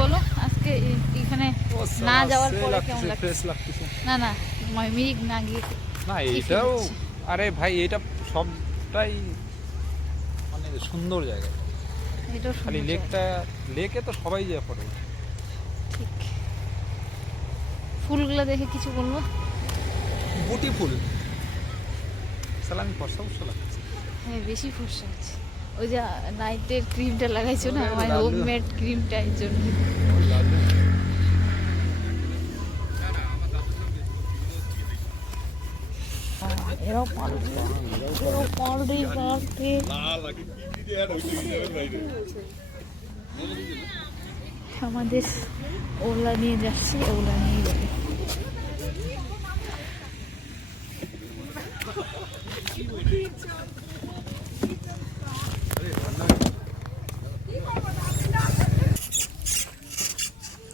বলো আজকে এখানে না যাওয়ার পরে কেমন লাগছে? না না, মিরিক না গিয়ে না এইটাও, আরে ভাই এটা সবটাই মানে সুন্দর জায়গা। এটাও খালি লেকটা, লেকে তো সবাই যায় ফটো। ঠিক। ফুলগুলো দেখে কিছু বলবো? বুটি ফুল সালামি ফর্সা ফর্সা লাগছে। হ্যাঁ বেশি ফর্সা আছে। ওই যে নাইটের ক্রিমটা লাগাইছো না, আমার হোমমেড ক্রিমটা, এর জন্য। আমাদের ওলা নিয়ে যাচ্ছি, ওলা নিয়ে যাবে।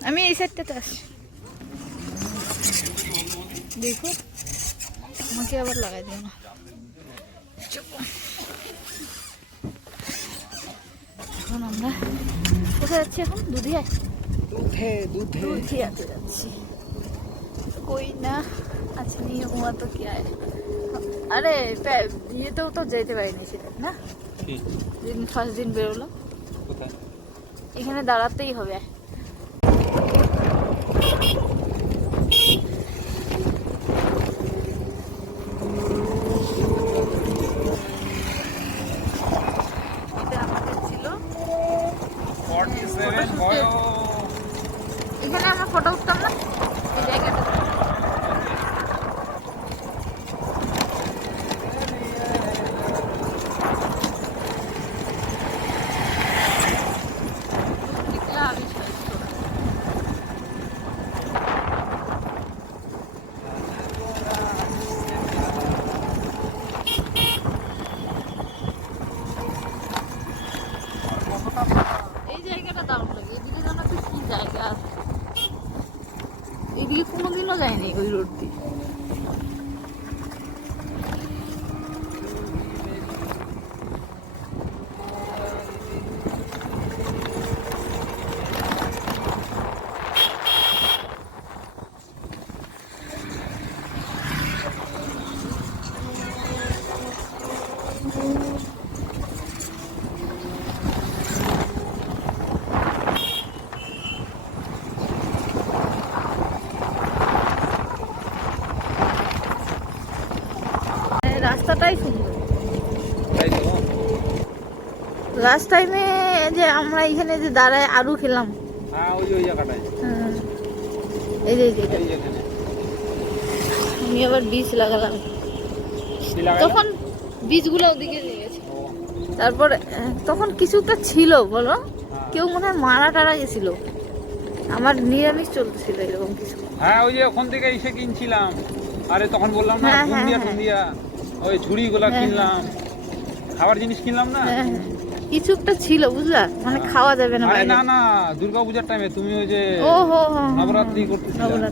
আমি এই সাইডটাতে আসছি, দেখো আমাকে আবার লাগাই দিও না। এখন আমরা কোথায় যাচ্ছি? এখন দুধিয়ায় দুধিয়াতে যাচ্ছি। कोई ना अच्छा नहीं हुआ तो क्या है। अरे ये तो যেতে পারিনি সেটা না, দিন ফার্স্ট দিন বেরোলাম, এখানে দাঁড়াতেই হবে। এখানে আমরা ফটো উঠতাম না এই জায়গাটা। এই জায়গাটা দারুণ লাগে, এদিকে জানো তো কি জায়গা, এদিকে কোনোদিনও যায়নি ওই রোড দিয়ে। রাস্তাটাই সুন্দর। লাস্ট টাইমে যে আমরা এখানে যে দাঁড়ায় আলু খেলাম, এই যে আমি আবার বীজ লাগালাম, তখন বীজগুলো ওদিকে লেগেছে। তারপর তখন কিছুটা ছিল বলো, কেউ মনে হয় মারা টারা গেছিল, আমার নিরামিষ চলতেছিল এরকম কিছু। হ্যাঁ ওই যে ওখান থেকে এসে কিনছিলাম, আরে তখন বললাম না বুন্দিয়া ওই ঝুড়িগুলা কিনলাম, খাবার জিনিস কিনলাম না, কিছু একটা ছিল বুঝলা, মানে খাওয়া যাবে না। না না দুর্গাপূজার টাইমে তুমি ওই যে ও হো নবরাত্রি করতেছিলে।